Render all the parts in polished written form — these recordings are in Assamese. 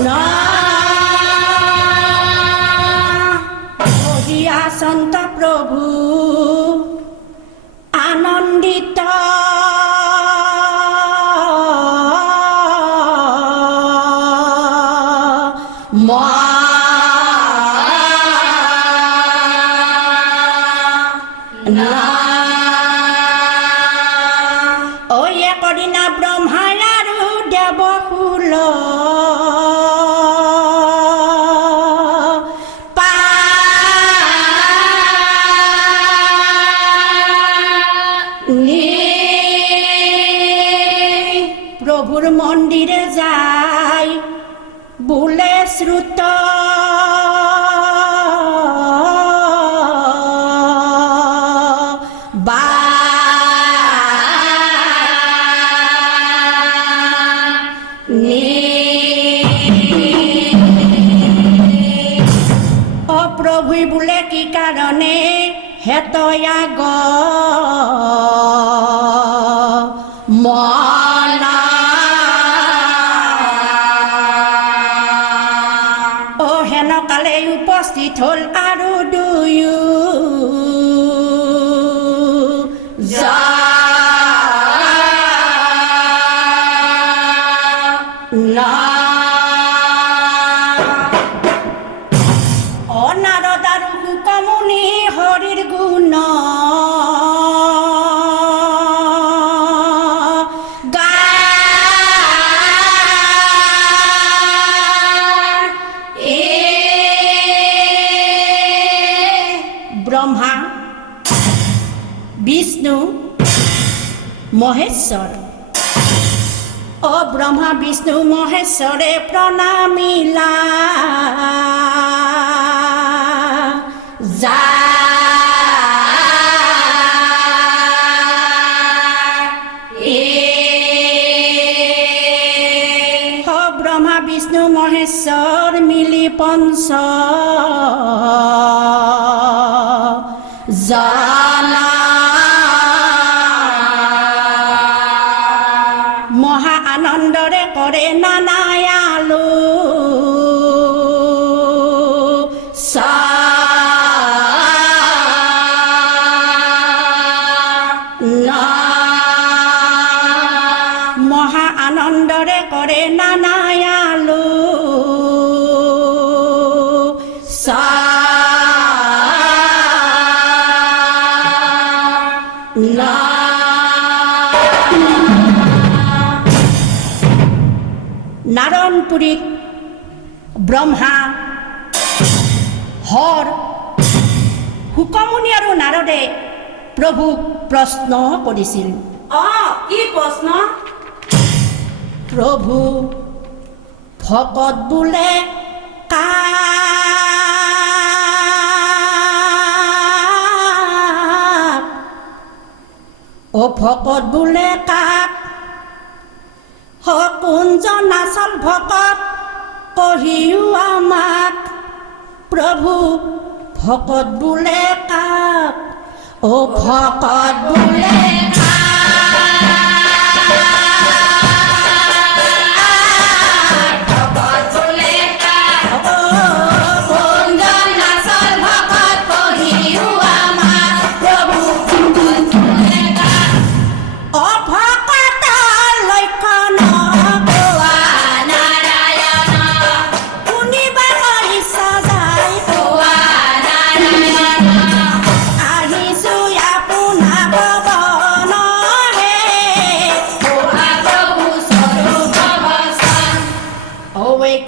না বহিয়া সন্ত প্ৰভু আনন্দিত কদিনা ব্ৰহ্মাৰ আৰু দেৱকুল প্ৰভুৰ মন্দিৰে যায় বোলে শ্ৰুত প্ৰভুই বোলে কি কাৰণে হেতয়া গ মনা ও হেন কালে উপস্থিত হল আৰু দুয়ো হরির গুণ ব্রহ্মা বিষ্ণু মহেশ্বর ও ব্রহ্মা বিষ্ণু মহেশ্বরে প্রণামিলা যা ব্রহ্মা বিষ্ণু মহেশ্বর মিলি পঞ্চ জানা মহা আনন্দরে করে নানায়ালু মহা আনন্দরে করে নানায়ালু নারায়ণপুরী ব্রহ্মা হর হুকমুনি আৰু নাৰদে প্ৰভুক প্ৰশ্ন কৰিছিল কি প্ৰশ্ন প্ৰভু ভকত বোলে কাক ও ভকত বোলে কাক কোনজন আচল ভকত কহিও আমাক প্ৰভু ভকত বোলে কাক ও ভকত বোলে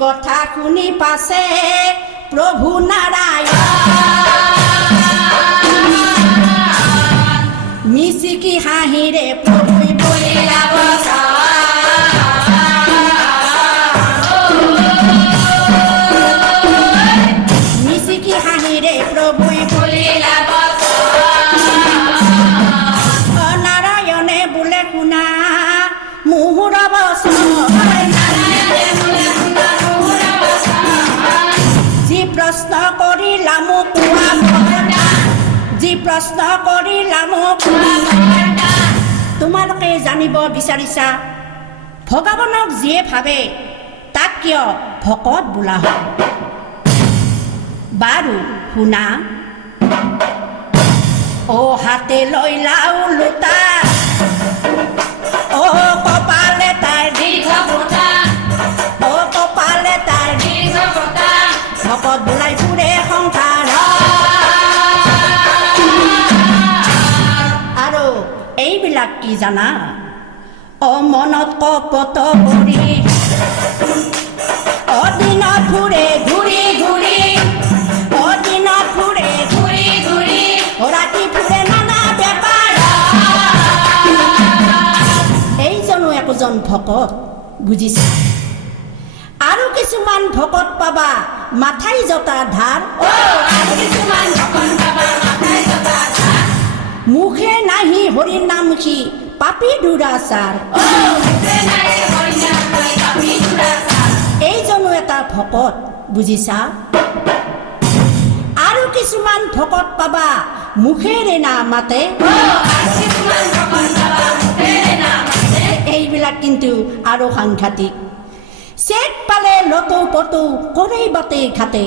কথা শুনি পাছে প্ৰভু নাৰায়ণ মিচিকি হাঁহিৰে প্ৰভু মিচিকি হাঁহিৰে প্ৰভু নাৰায়ণে বোলে শুনা মুহুৰ বচন প্ৰশ্ন কৰিলা মোক যি প্ৰশ্ন কৰিলা মোক তোমালোকে জানিব বিচাৰিছা ভগৱানক যিয়ে ভাবে তাক কিয় ভকত বোলা হয় বাৰু শুনা ও হাতে লৈ লাও লোটা ও কপালে তাই দীৰ্ঘ ফোঁটা ও কপালে তাই দীৰ্ঘ ফোঁটা ভকত বোলাই ফুৰে সংসাৰ আৰু এইবিলাক কি জানা অ মনত কপট কৰি অদিনত ফুৰে ঘূৰি ঘূৰি অদিনত ফুৰে ঘূৰি ঘূৰি ৰাতি ফুৰে নানা বেপাৰ এইজনো একোজন ভকত বুজিছে আৰু কিছুমান ভকত পাবা মাথাই জতা ধাৰ মুখে নাহি হৰি নাম সি পাপী দুৰাচাৰ এইজনো এটা ভকত বুজিছা আৰু কিছুমান ভকত পাবা মুখেৰে না মাতে এইবিলাক কিন্তু আৰু সাংঘাতিক চেক পালে লতো পতো কৰে বাটে ঘাটে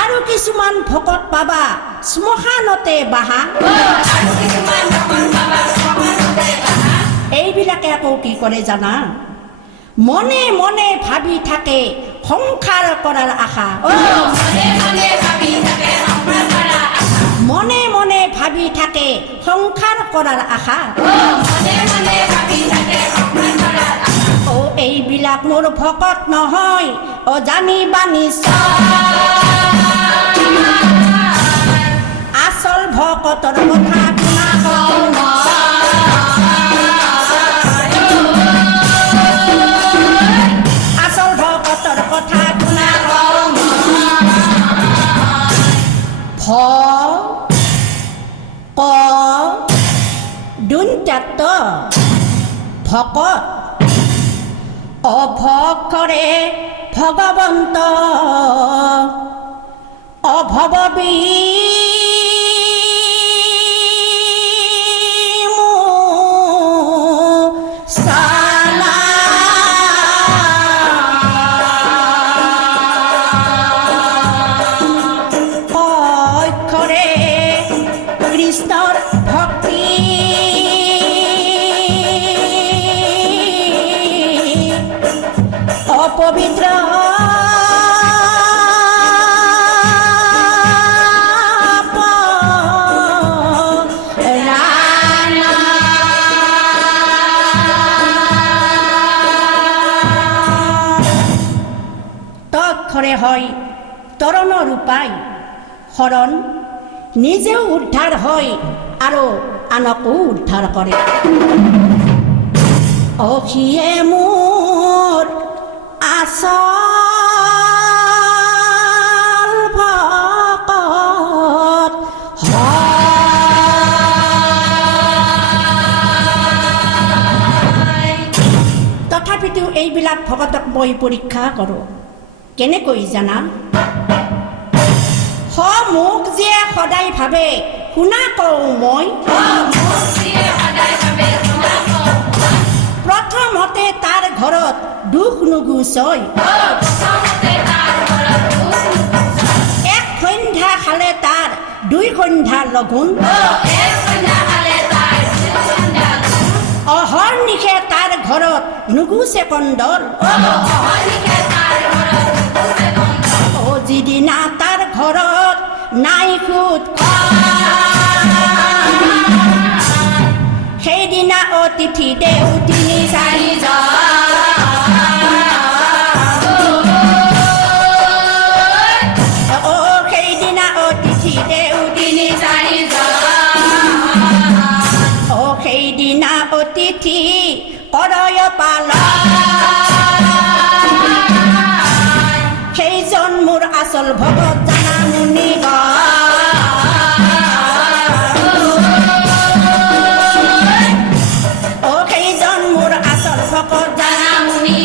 আৰু কিছুমান ভকত পাবা শ্মশানতে বাহা এইবিলাকে আকৌ কি কৰে জানা মনে মনে ভাবি থাকে সংসাৰ কৰাৰ আশা মনে মনে ভাবি থাকে সংসাৰ কৰাৰ আশা ও এইবিলাক মোৰ ভকত নহয় ও জানি বানি আচল ভকতৰ কথা শুনা আচল ভকতৰ কথা শুনা ভ ক দুন্ত্যাত্ত ভকত অভক্ষৰে ভগৱন্ত অভৱবী কৃষ্ণৰ ভক্তি অপবিত্ৰ তৎক্ষৰে হয় তৰণৰ উপায় শৰণ নিজেও উদ্ধাৰ হয় আৰু আনকো উদ্ধাৰ কৰে অখিয়ে মোৰ আচল ভকত তথাপিতো এইবিলাক ভকতক মই পৰীক্ষা কৰোঁ কেনেকৈ জানা মোক যে সদায় ভাবে শুনা কওঁ মই প্ৰথমতে তাৰ ঘৰত দুখ নুগুচয় এক সন্ধ্যা খালে তাৰ দুই সন্ধ্যা লঘোণ অহৰ্নিশে তাৰ ঘৰত নুগুচে কন্দল যিদিনা তাৰ ঘৰত নাই সুত সেইদিনা অতিথি দেও তিনি চাৰি সেইদিনা অতিথি দেও তিনি চাৰি সেইদিনা অতিথি কৰয় পাল সেইজন মোৰ আচল ভকত জানা মুনি সেইজন মোৰ আচল ভকত জানা মুনি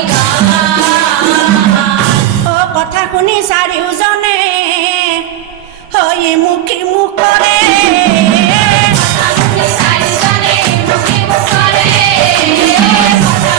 কথা শুনি চাৰিওজনে হৈ মুখী মুখ কৰে কথা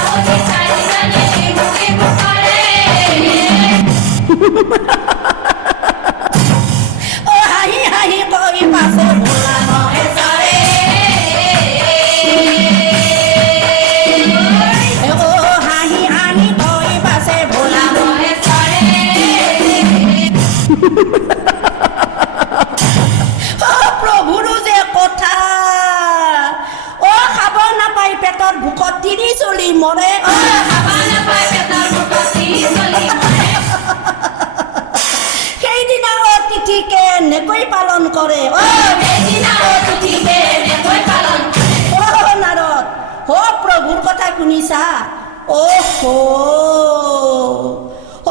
শুনিছা অহো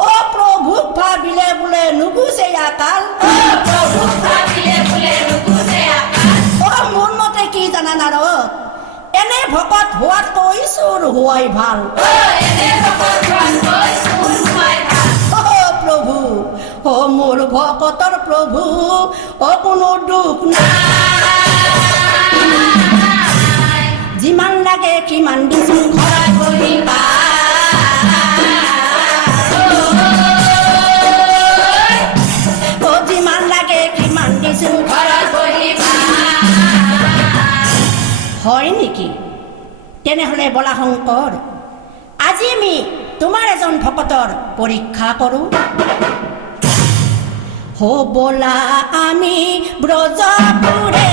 অ প্ৰভুক ভাবিলে বোলে নুগুচে আকাল অ মোৰ মতে কি জানা নাৰদ এনে ভকত হোৱাতকৈ চোৰ হোৱাই ভাল প্ৰভু অ মোৰ ভকতৰ প্ৰভু অ কোনো দুখ নাই যিমান লাগে কিমান দিছো ঘৰত কৰিবা অ যিমান লাগে কিমান দিছো ঘৰত কৰিবা হয় নেকি তেনেহলে বলা শংকৰ আজি আমি তোমাৰ এজন ভকতৰ পৰীক্ষা কৰো হো বলা আমি ব্ৰজপুৰে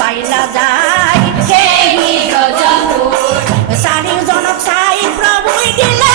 পাইলা যায় সেই চাৰিওজনক চাই প্ৰভুই দিলে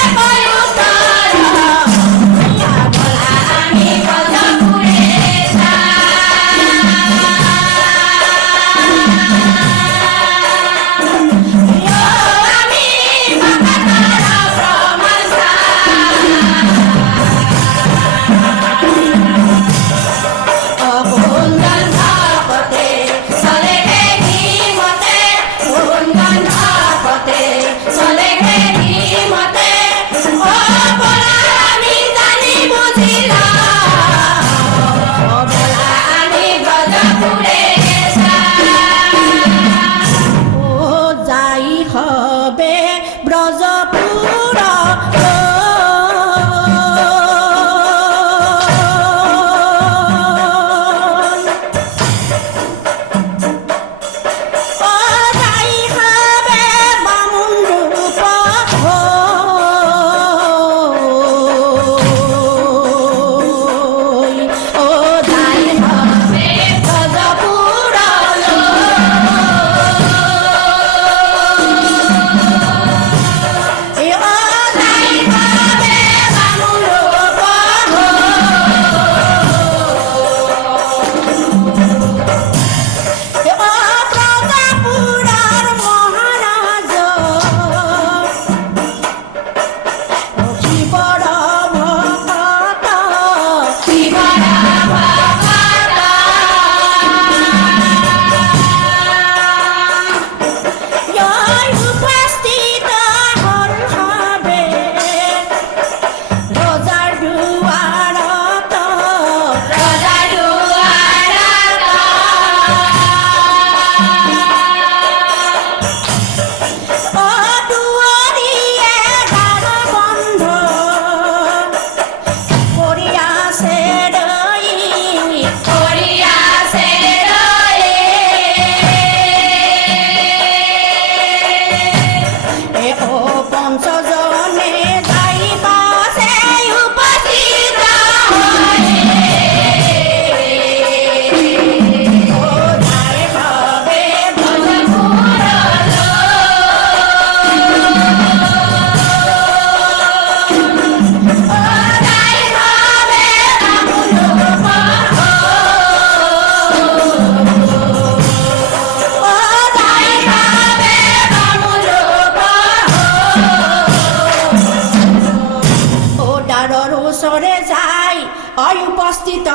উপস্থিত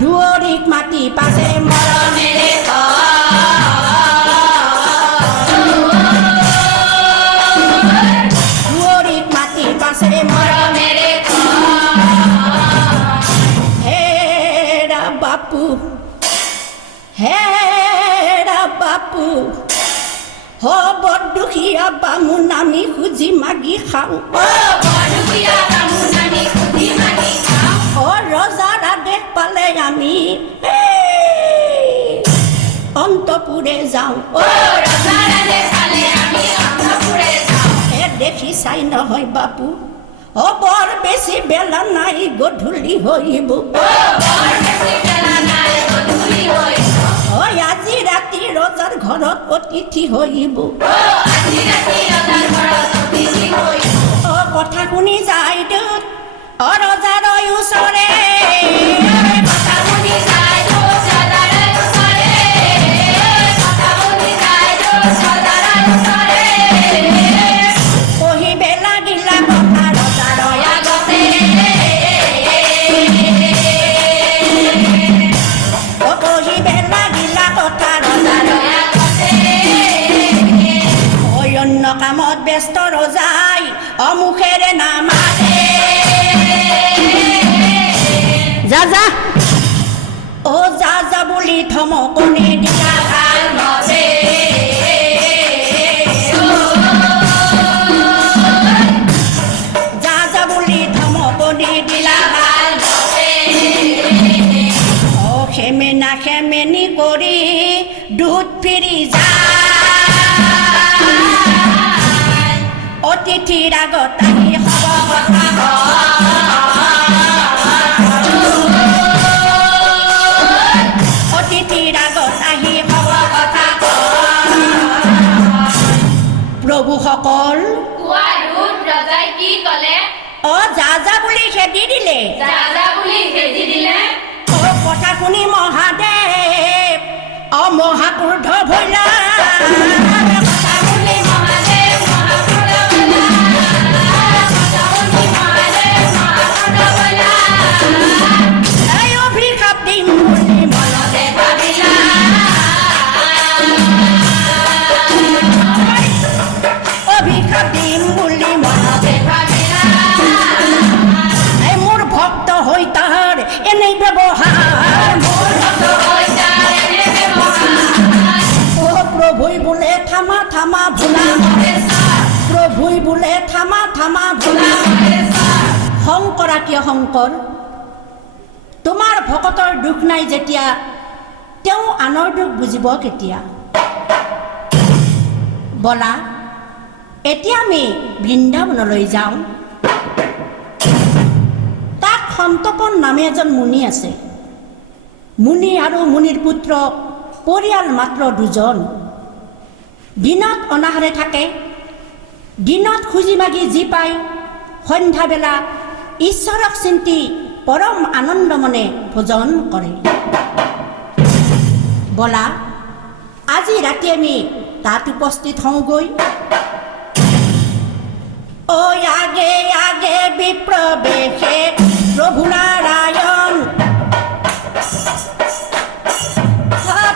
দুৱৰীক মাতি পাছে মৰমেৰে দুৱৰীক মাতি পাছে মৰমেৰে হেৰা বাপু হেৰা বাপু হ'ব দুখীয়া বামুণ আমি খুজি মাগি খাওঁ ৰজাৰ আদেশ পালে আমি অন্তপুৰে যাওঁ দেখি চাই নহয় বাপু বৰ বেছি বেলা নাই গধূলি হৈব আজি ৰাতি ৰজাৰ ঘৰত অতিথি হৈব কথা শুনি যায় দূত ৰজাৰ ওচৰে পঢ়িবে লাগিলা কথা ৰজাৰ আগতে পঢ়িবে লাগিলা কথা ৰজাৰ অন্য কামত ব্যস্ত ৰজাই অমুখেৰে নামাতে যা যা যা যা বুলি ধমকনি দিয়া ভাল নছে যা যা বুলি ধমকনি দিলা ভাল নছে খেমেনা খেমেনি কৰি দুধ ফিৰি যায় অতিথিৰ আগত আহি হ'ব কথা অতিথিৰ আগত আহি হ'ব কথা প্ৰভুসকল ৰজাই কি ক'লে যা যা বুলি খেদি দিলে কথা শুনি মহাদেৱ মহাক্ৰোধ ভৈলা অভিশাপ দিম বুলি মনতে ভাবিলা অভিশাপ দিম বুলি মনতে ভাবিলা মোৰ ভক্ত হৈ তাৰ এনেই ব্যৱহাৰ প্ৰভুই বোলে থামা থামা ভোলা প্ৰভুই বোলে থামা থামা ভোলা শংকৰা কিয় শংকৰ তোমাৰ ভকতৰ দুখ নাই যেতিয়া তেওঁ আনৰ দুখ বুজিব কেতিয়া বলা এতিয়া আমি বৃন্দাবনলৈ যাওঁ তাত সন্তপন নামে এজন মুনি আছে মুনি আৰু মুনিৰ পুত্ৰ পৰিয়াল মাত্ৰ দুজন দিনত অনাহাৰে থাকে দিনত খুজি মাগি যি পায় সন্ধ্যাবেলা ঈশ্বৰক চিন্তি পৰম আনন্দ মনে ভোজন কৰে বলা আজি ৰাতি আমি তাত উপস্থিত হওঁগৈ আগে আগে বিপ্ৰবেশে প্ৰভু নাৰায়ণ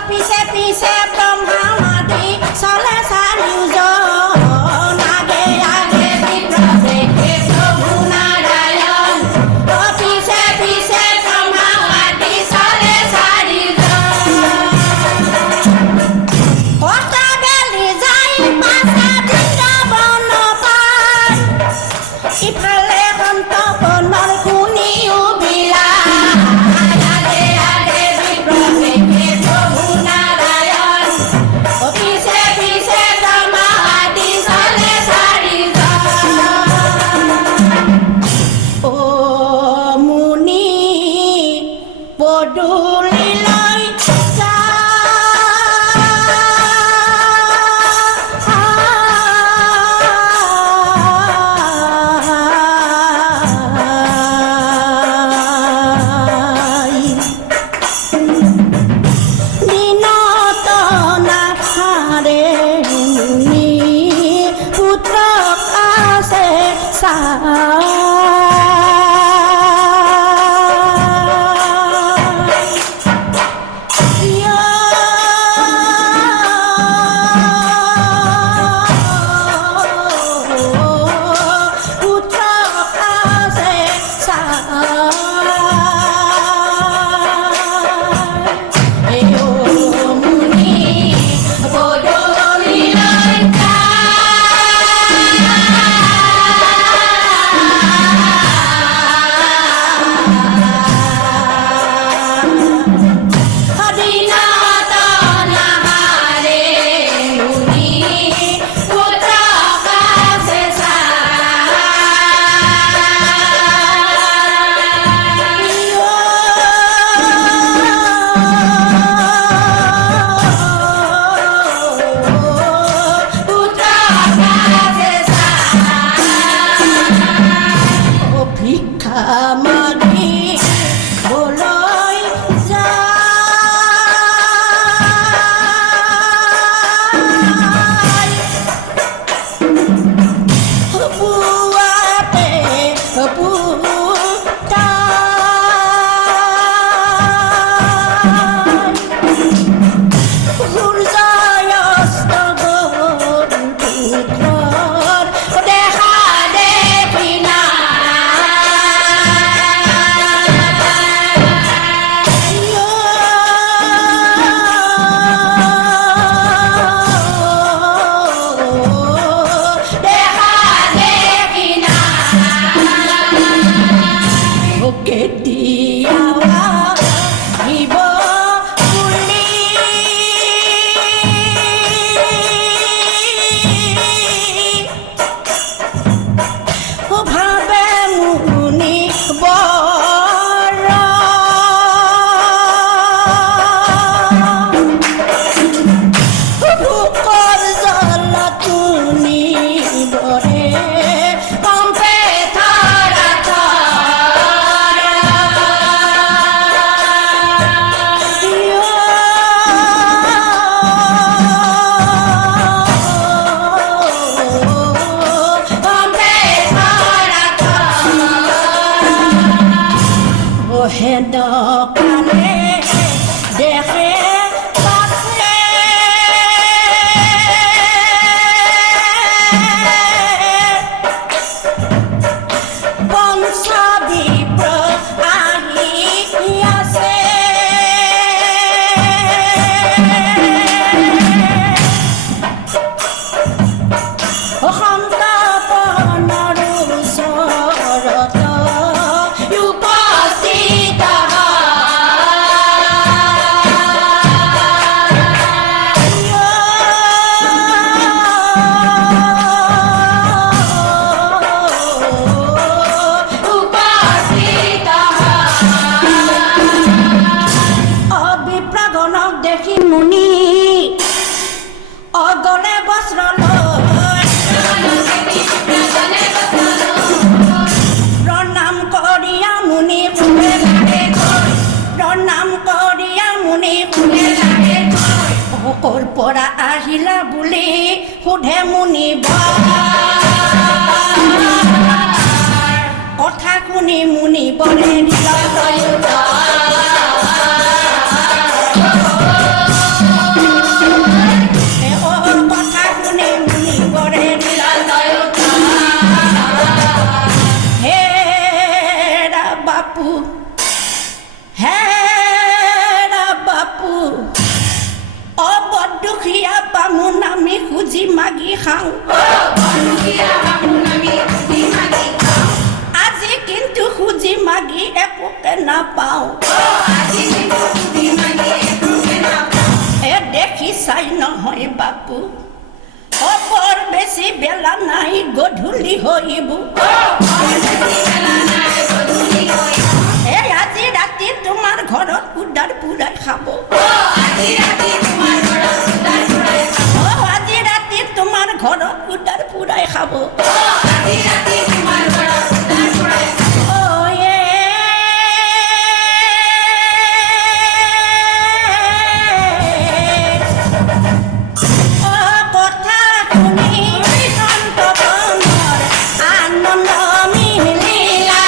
পিছে পিছে ব্ৰহ্মা মাতি চলে চাৰিওজন আগে আগে বিপ্ৰবেশে প্ৰভু নাৰায়ণ পিছে পিছে ব্ৰহ্মা মাতি চলে চাৰিওজন কটা বেলি যাই পাছা বৃন্দাবন পায় ইফালে সন্তপনৰ আহিলা বুলি সোধে মুনিব কথা শুনি মুনিবৰে দিললৈ কথা শুনি মুনিবৰে দিললৈ হে বাপু হে বাপু দুখীয়া বামুণ আমি খুজি মাগি খাওঁ আজি কিন্তু খুজি মাগি একোকে নাপাওঁ এ দেখি চাই নহয় বাপু বৰ বেছি বেলা নাই গধূলি হৈব এই আজি ৰাতি তোমাৰ ঘৰত উদাৰ পুৰাই খাব আজি ৰাতি তোমাৰ ঘৰত উদাৰ পুৰাই খাব কথা শুনি সন্তপনৰ আনন্দ মিলিলা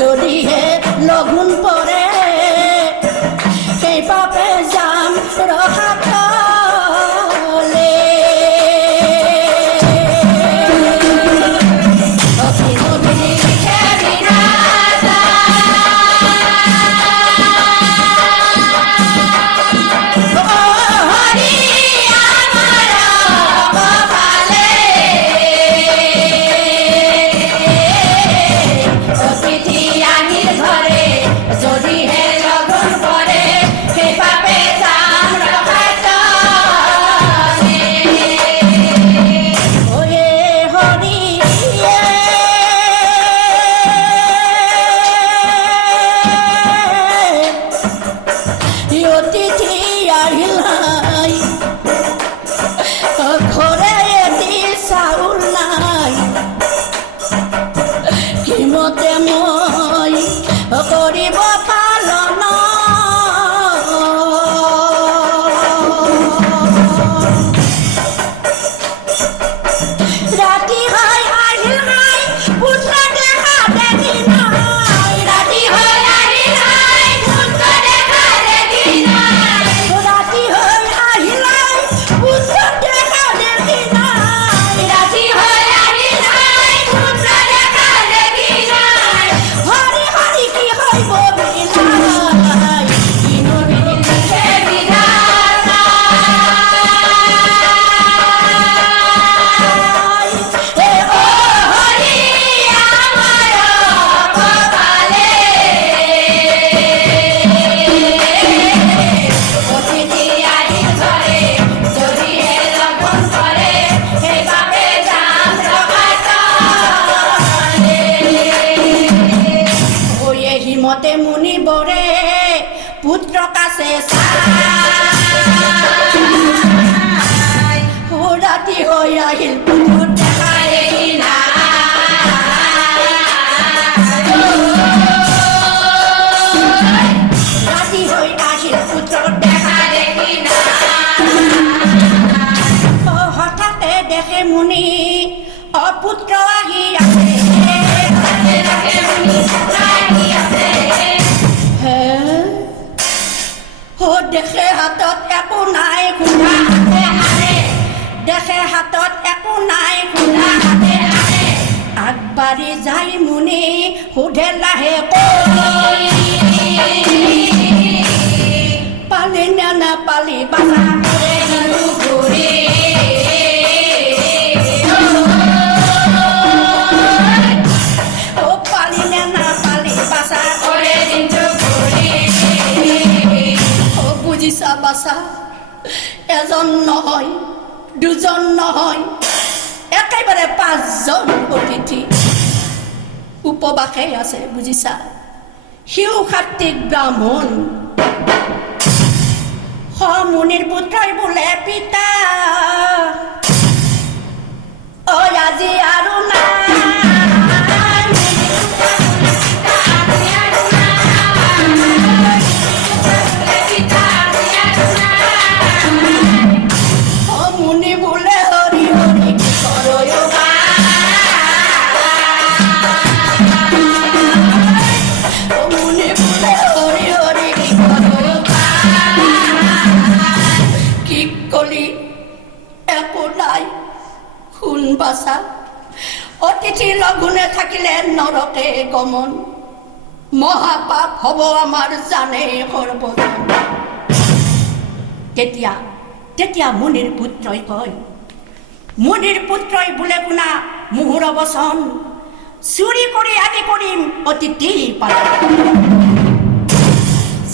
যদি যদিহে লগুণ পৰে সেই পাপে যাম ৰসাতলে কৰিব পালন ৰাতি হৈ আহিল নাই পুত্ৰ দেখা দেখি নাই ৰাতি হৈ আহিল নাই পুত্ৰ দেখা দেখি নাই ৰাতি হৈ আহিল নাই পুত্ৰ দেখা দেখি নাই ৰাতি হৈ আহিল নাই পুত্ৰ দেখা দেখি নাই হৰি হৰি কি হইব বিলাই কিনো বিলিখে বিধাতা হে ও হৰি আমাৰ কপালে অতিথি আহিল ঘৰে যদিহে লগুণ পৰে সেই বাবে যাম ৰসাতলে ওয়ে হিমতে মুনি বৰে পুত্ৰ কাছে চাই ও ৰাতি হৈ আহিল পুত্ৰ দেখা দেখি নাই ৰাতি হৈ আহিল পুত্ৰ দেখা দেখি নাই হঠাতে দেখে মুনি অপুত্ৰ আহি আছে হে ও দেখে হাতত একো নাই খুন্দা হাতে হাতে দেখে হাতত একো নাই খুন্দা হাতে হাতে আগবাঢ়ি যাই মুনি সোধে লাহে কৈ পালি নে নাপালি বাধা কৰে দিলো ঘূৰি ও পালি নে নাপালি বাধা কৰে দিলো ঘূৰি ও বুজিছা বাছা এজন নহয় দুজন নহয় একেবাৰে 5 জন অতিথি উপবাসে আছে বুজিছা শিউ সাত্বিক ব্ৰাহ্মণ মুনিৰ পুত্ৰই বোলে পিতা ঐ আজি আৰু নাই মুনি বোলে হৰি হৰি কি কৰয় মুনি বোলে হৰি হৰি কি কৰয় কি কলি একো নাই শুন বাছা অতিথি লঘোণে থাকিলে নৰকে গমন মহাপাপ হ'ব আমাৰ জানে সৰ্বজন তেতিয়া মুনিৰ পুত্ৰই কয় মুনিৰ পুত্ৰই বোলে শুনা মুহুৰ বচন চুৰি কৰি আনি কৰিম অতিথি পালন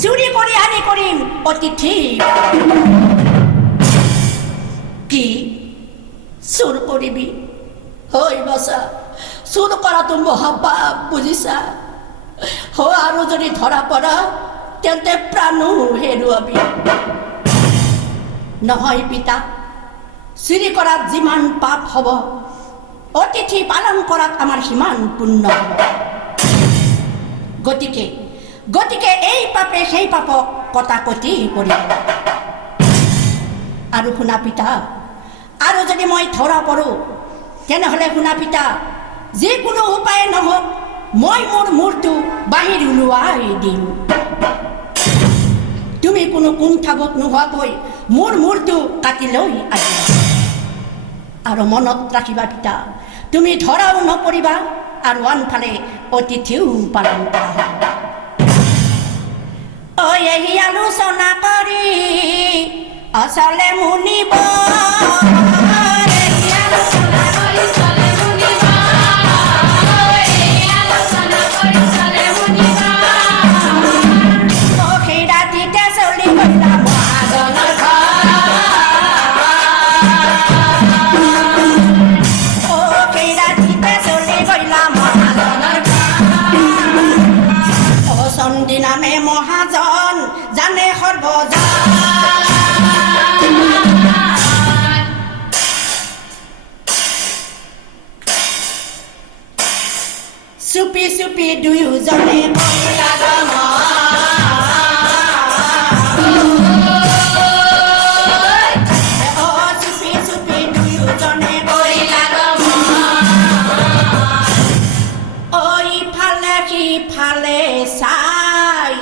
চুৰি কৰি আনি কৰিম অতিথি কি চুৰ কৰিবি হৈ বাছা চুৰ কৰাটো মহাপাপ বুজিছা আৰু যদি ধৰা পৰা তেন্তে প্ৰাণো হেৰুৱাবি নহয় পিতা চুৰি কৰাত যিমান পাপ হ'ব অতিথি পালন কৰাত আমাৰ সিমান পুণ্য হ'ব গতিকে এই পাপে সেই পাপক কটাকটি কৰিব আৰু শুনা পিতা আৰু যদি মই ধৰা পৰোঁ তেনেহ'লে শুনা পিতা যিকোনো উপায়ে নহওক মই মোৰ মূৰটো বাহিৰ ওলোৱাই দিম। তুমি কোনো কুণ্ঠাবোধ নোহোৱাকৈ মোৰ মূৰটো কাটি লৈ আহিবা। আৰু মনত ৰাখিবা পিতা, তুমি ধৰাও নপৰিবা আৰু আনফালে অতিথিও পালন কৰা হ'ব। এই আলোচনা কৰি আচলে মুনিব নামে মহাজন জানে সৰ্বজন। চুপি চুপি দুয়োজনে কৰিলা চুপি চুপি দুয়োজনে কৰিলা ইফালে সিফালে চাই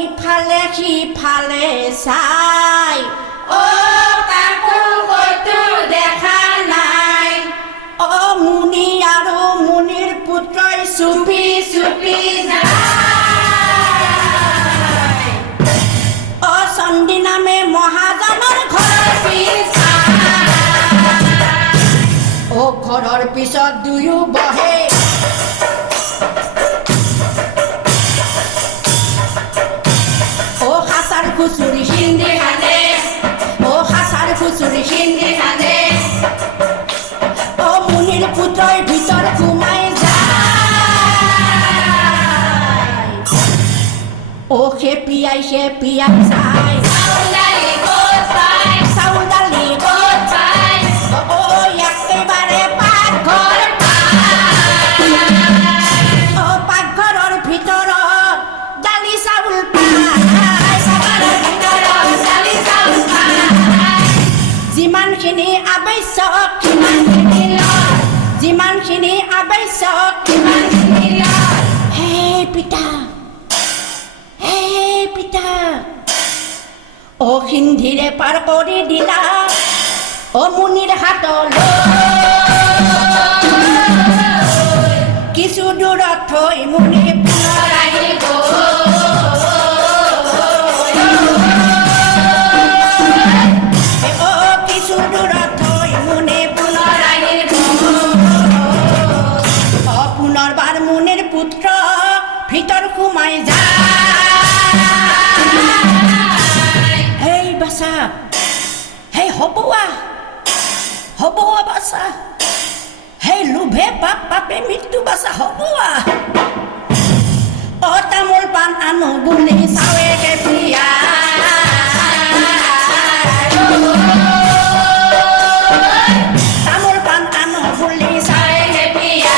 ইফালে সিফালে চাই কাকো কতো দেখা নাই। মুনি আৰু মুনিৰ পুত্ৰই চুপি চুপি যায়। চণ্ডী নামে মহাজনৰ ঘৰৰ ঘৰৰ পিছত দুয়ো বহে। সাঁচাৰ খুচুৰি হিন্দী কান্দে, সাঁচাৰ খুচুৰি হিন্দী কান্দে। মুনিৰ পুত্ৰই ভিতৰ সোমাই যায়। সেপিয়াই সেপিয়াই চাই চাউল দালি ক'ত পায়। একেবাৰে পাকঘৰ পাকঘৰৰ ভিতৰত দালি চাউল যিমানখিনি আৱশ্যক যিমানখিনি আৱশ্যক হে পিতা হে পিতা সিন্ধিৰে পাৰ কৰি দিলা মুনিৰ হাতলৈ। কিছু দূৰত থৈ মুনি পুনৰ আহিব। কিছু দূৰত থৈ মুনি পুনৰ আহিব। পুনৰবাৰ মুনিৰ পুত্ৰ ভিতৰ সোমাই যায়। হেই বাছা, হেই হবুৱা হবুৱা বাছা, হেই লোভে পাপ পাপে মৃত্যু বাছা হবুৱা। তামোল পাণ আনো বুলি চাৱেকে পিয়া তামোল পাণ আনো বুলি চাৱেকে পিয়া।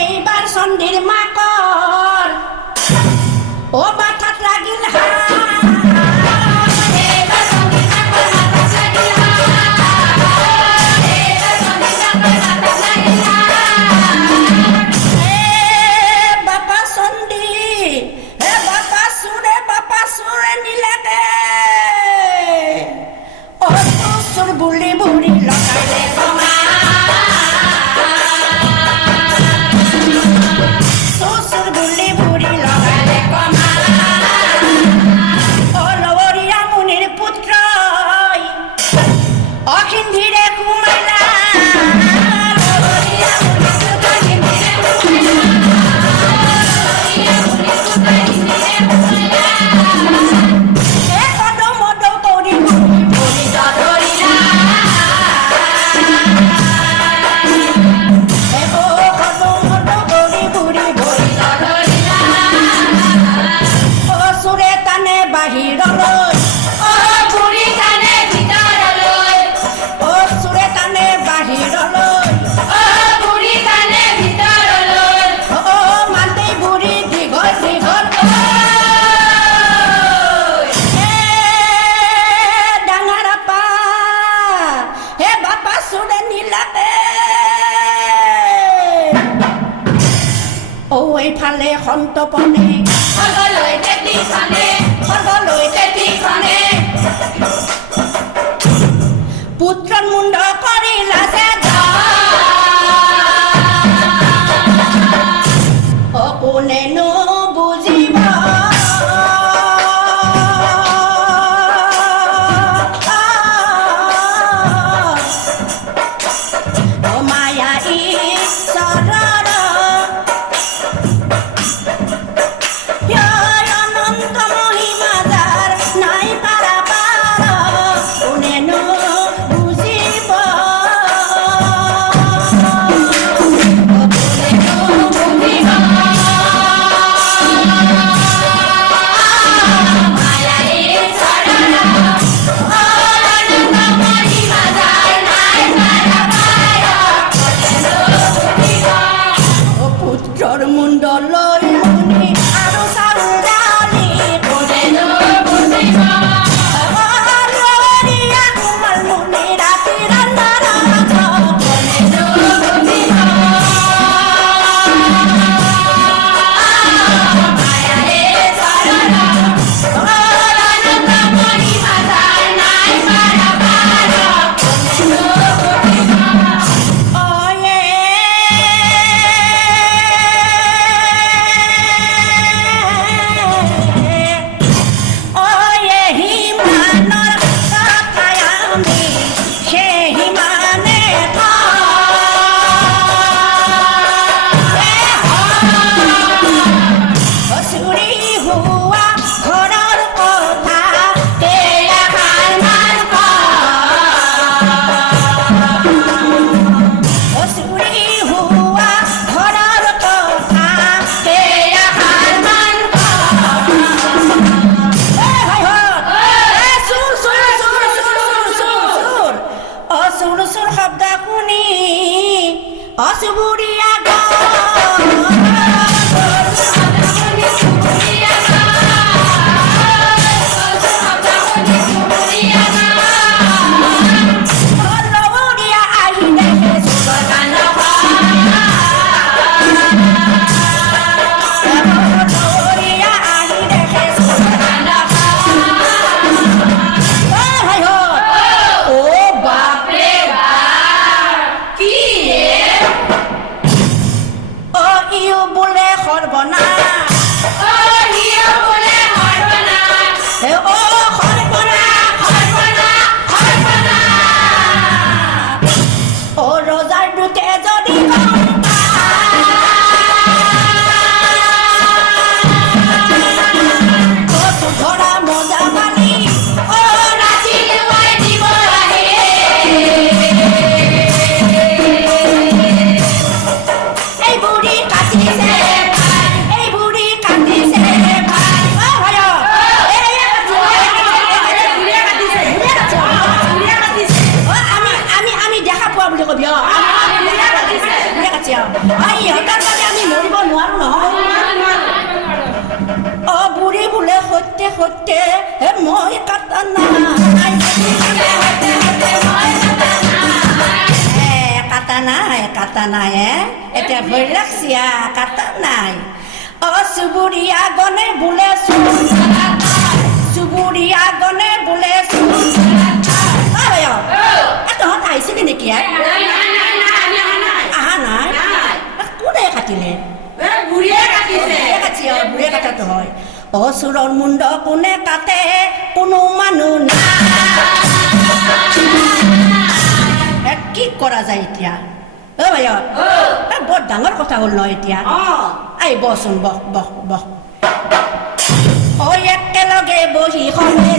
এইবাৰ চণ্ডীৰ মাকৰ মাথাত লাগিল বুলি বুঢ়ী লগাইলে চুচুৰ বুলি বুঢ়ী লগাইলে লগৰীয়া মুনিৰ পুত্ৰই অসিন্ধিৰে সোমাইলা। বাহিৰলৈ বুঢ়ী টানে ভিতৰলৈ চোৰে টানে বাহিৰলৈ বুঢ়ী টানে ভিতৰলৈ মাতে বুঢ়ী দীঘল দীঘল ডাঙৰ পা চুৰে নিলাকে ঔ এইফালে সন্তপনে স্বৰ্গলৈ তেতিখনে স্বৰ্গলৈ তেতিখনে পুত্ৰৰ মুণ্ড কৰিলাছে কোনেনো বুজিব মায়া ঈশ্বৰৰ অনন্ত মহিমা যাৰ নাই পাৰা পাৰ কোনেনো বুজিব পুত্ৰৰ মুণ্ড লৈ মুনি আৰু চাউৰালি কোনেনো বুজিব কোমল মুনি ৰাতি ৰন্ধাৰ কোনেনো বুজিব মায়াৰে চৰণ অনন্ত মহিমা যাৰ নাই পাৰা পাৰ কোনেনো বুজিব অসুবুরিয়া সত্যে মই কাটা নাই কাটা নাই এতিয়া ভয় লাগছি কাটা নাই চুবুৰীয়া গনে বোলে চুবুৰীয়া গনে বোলে তহঁত আহিছিলি নেকি আহা নাই কোনে কাটিলে বুঢ়ীয়ে কাটিছে বুঢ়ীয়ে কাটাটো হয় অসুৰৰ মুণ্ড কোনে কাটে কোনো মানুহ নাই কি কৰা যায় এতিয়া ভাই বৰ ডাঙৰ কথা হ'ল নহয় এতিয়া আই বচোন বহ বহ বহ একেলগে বহি সময়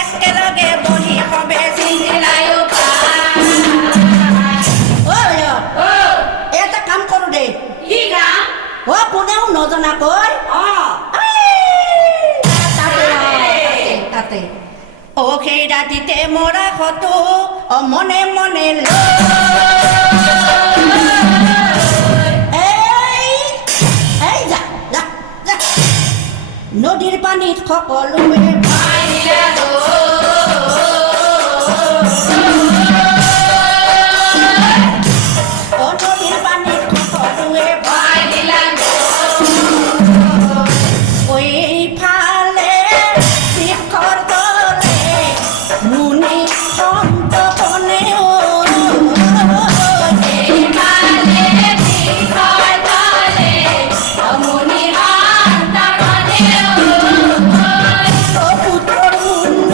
একেলগে বহি সবে এটা কাম কৰো দে কোনেও নজনাকৈ তাতে সেই ৰাতিতে মৰা ফটো মনে মনে নদীৰ পানীত সকলোৱে ভয় দিলে নদীৰ পানীত সকলোৱে ভয় দিলে এইফালে শিখৰ তলে মুনি সন্ত বনে ইমানে বিষয় তলে অমুনি অন্তৰনে পুত্ৰৰ মুণ্ড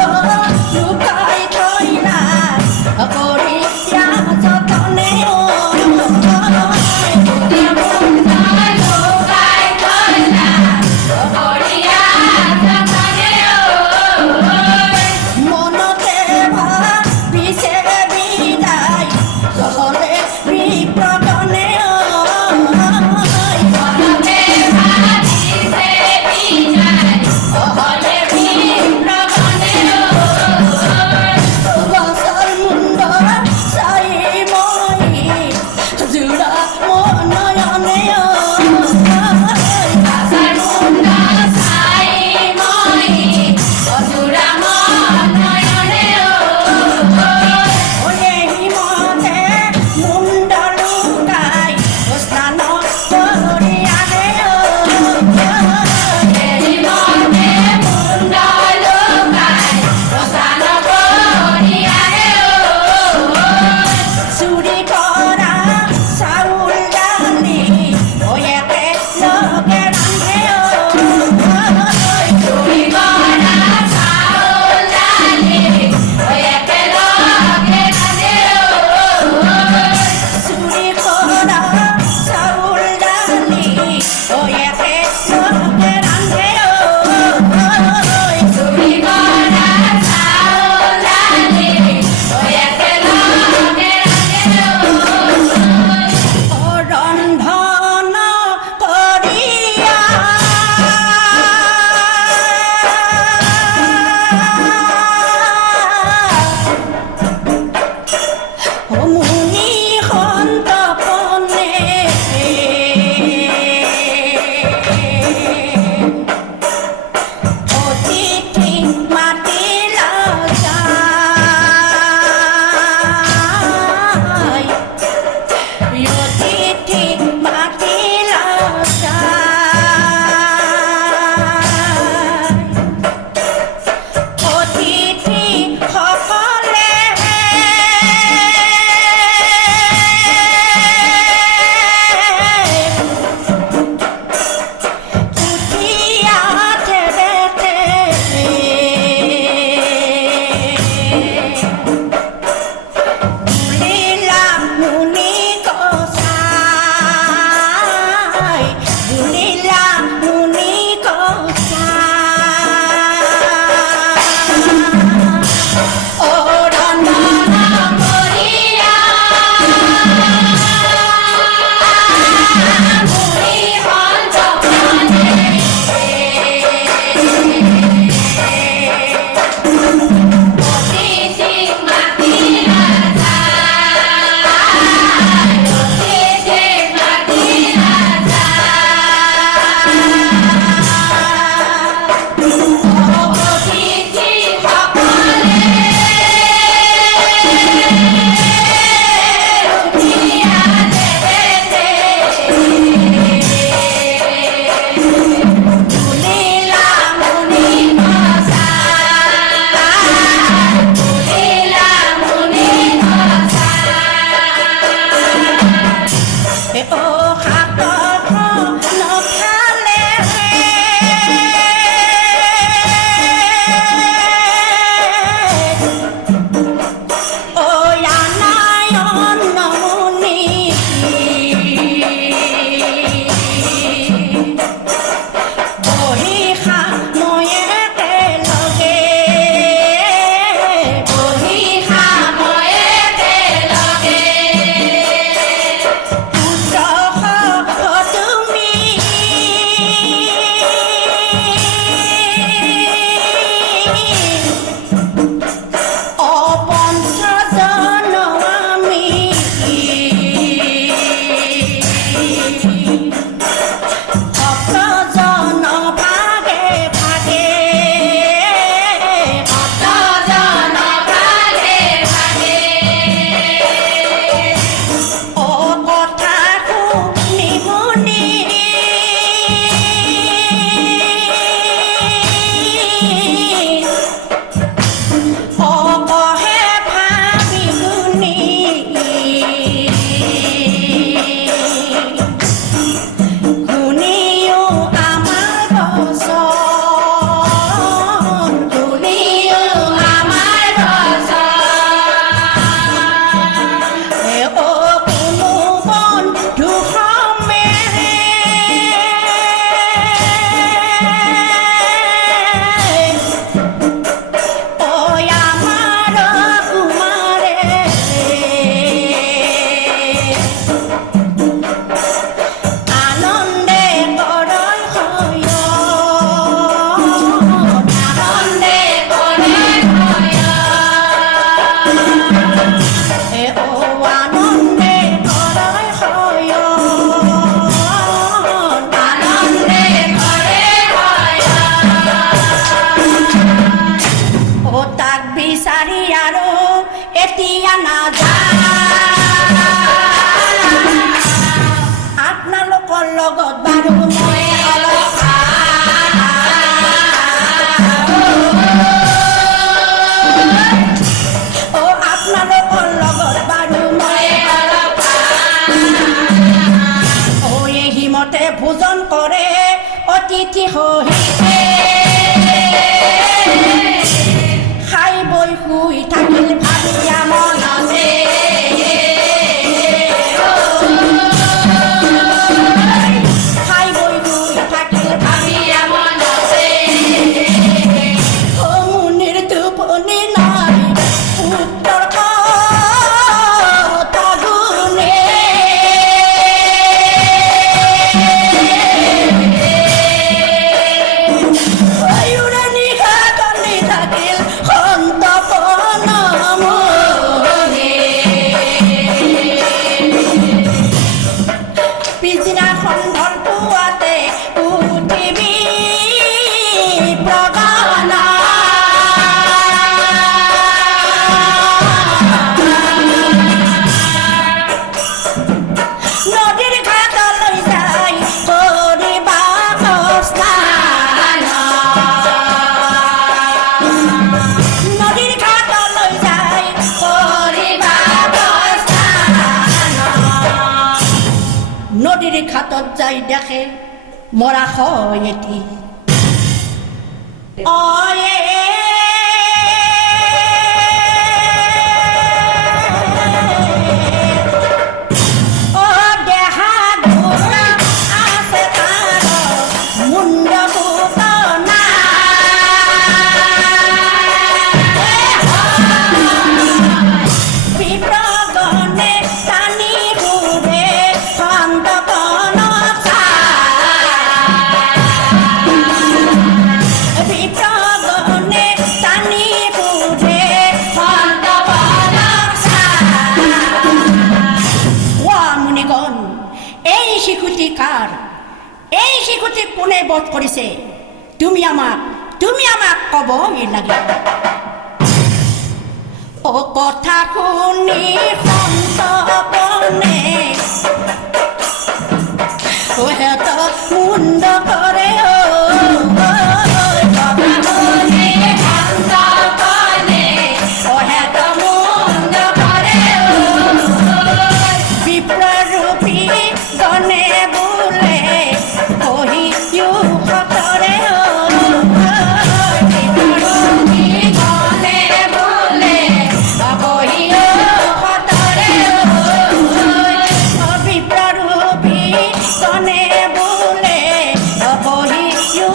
ঘাটত যাই দেখে মৰা হয় এটি অয়ে এই শিশুটি কোনে বধ কৰিছে তুমি আমাক কব লাগে ও কথা শুনি সন্তপনে হেত মুণ্ড কৰে বিপ্ৰৰূপী গণে বোলে কহিও সতৰে বিপ্ৰৰূপী গণে বোলে কহিও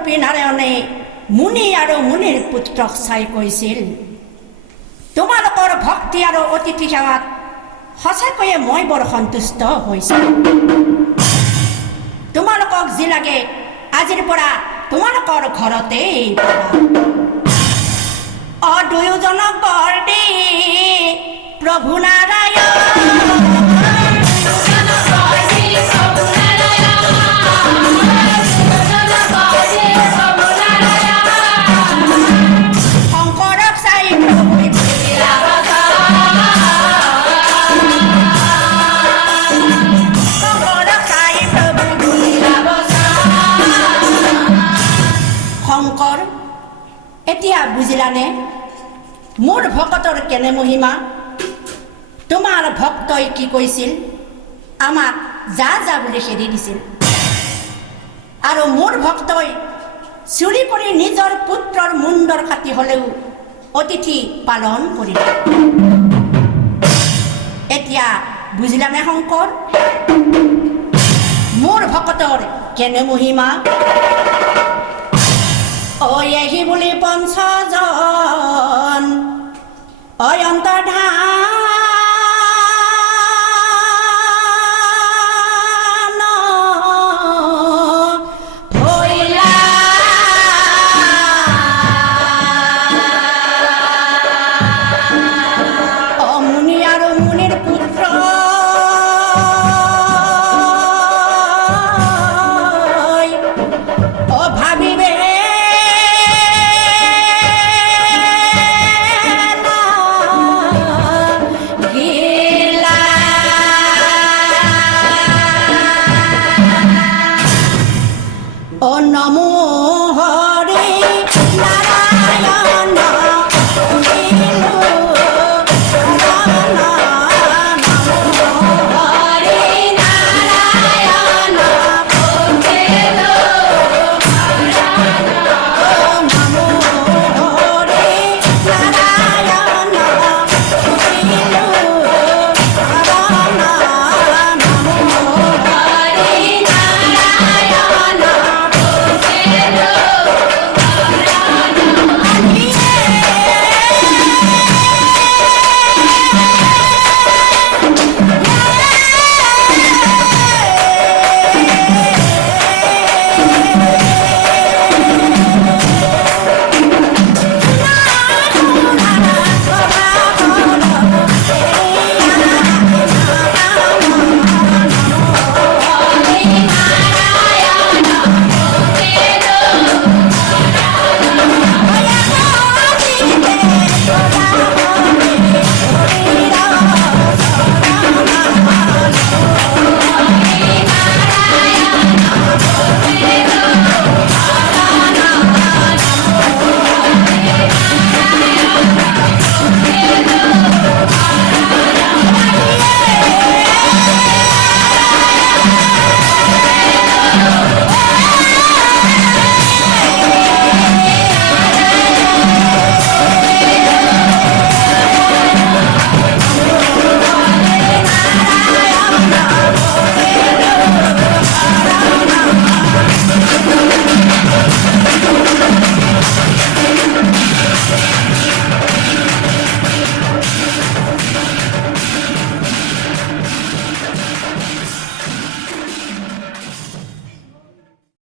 ব্ৰহ্মৰূপী নাৰায়ণে মুনি আৰু মুনিৰ পুত্ৰক চাই কৈছিল, তোমালোকৰ ভক্তি আৰু অতিথি সেৱাত সঁচাকৈয়ে মই বৰ সন্তুষ্ট হৈছোঁ। তোমালোকক যি লাগে আজিৰ পৰা তোমালোকৰ ঘৰতেই পাবা। দুয়োজনক বৰ দি প্ৰভু নাৰায়ণ শংকৰক চাই প্ৰভুই বুজিলা কথা। শংকৰক চাই প্ৰভু বুজিলা কথা। শংকৰ, এতিয়া বুজিলানে মোৰ ভকতৰ কেনে মহিমা? তোমাৰ ভক্তই কি কৈছিল? আমাক যা যা বুলি খেদি দিছিল, আৰু মোৰ ভক্তই চুৰি কৰি নিজৰ পুত্ৰৰ মুণ্ডৰ কাটি হলেও অতিথি পালন কৰিল। এতিয়া বুজিলানে শংকৰ মোৰ ভকতৰ কেনে মহিমা? এহি বুলি ৫০০জন